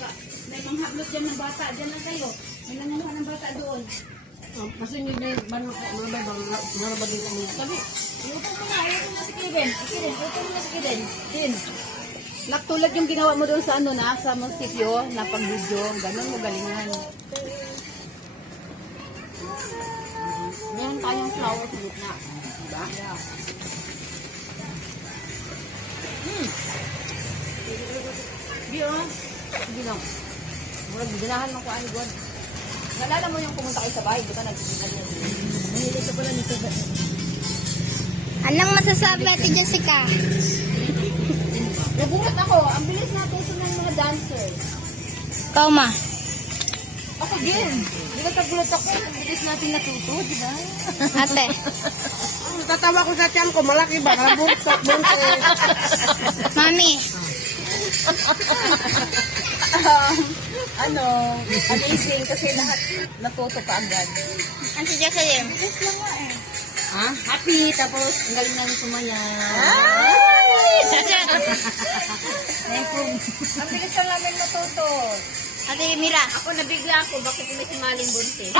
baka may manghablot dyan ng bata. Dyan lang kayo. May nanguha ng bata doon. Kasi hindi na mga bading kami. Sabi, iutong mo na si Kevin. Kevin, iutong mo na si Kevin. Din. Naktulad yung ginawa mo doon sa ano na, sa munisipyo, na pag-video. Ganun mo galingan. Meron tayong flower sa gitna. Diba? Yeah. Di o. Hindi lang. Murag, dinahan mo ko ano doon. Nalala mo yung pumunta kayo sa bahay, di ba? Nangilig ka pala nito. Anong masasabi Ate Jessica? Nagulat ako, ang bilis natin ng mga dancers. Ikaw ma. Ako din. Di ba kagulat ako, ang bilis natin natuto, di ba? Ate. Tatawa ko sa tiyan ko, malaki ba? Buntot. Mami. Amazing kasi lahat natuto pa agad. Ate Jessica. Ha? Happy, tapos ang galing namin sumaya. Ang bilis ka namin natuto. Ate Mira. Ako nabigla ako, bakit hindi si Maling Buntis?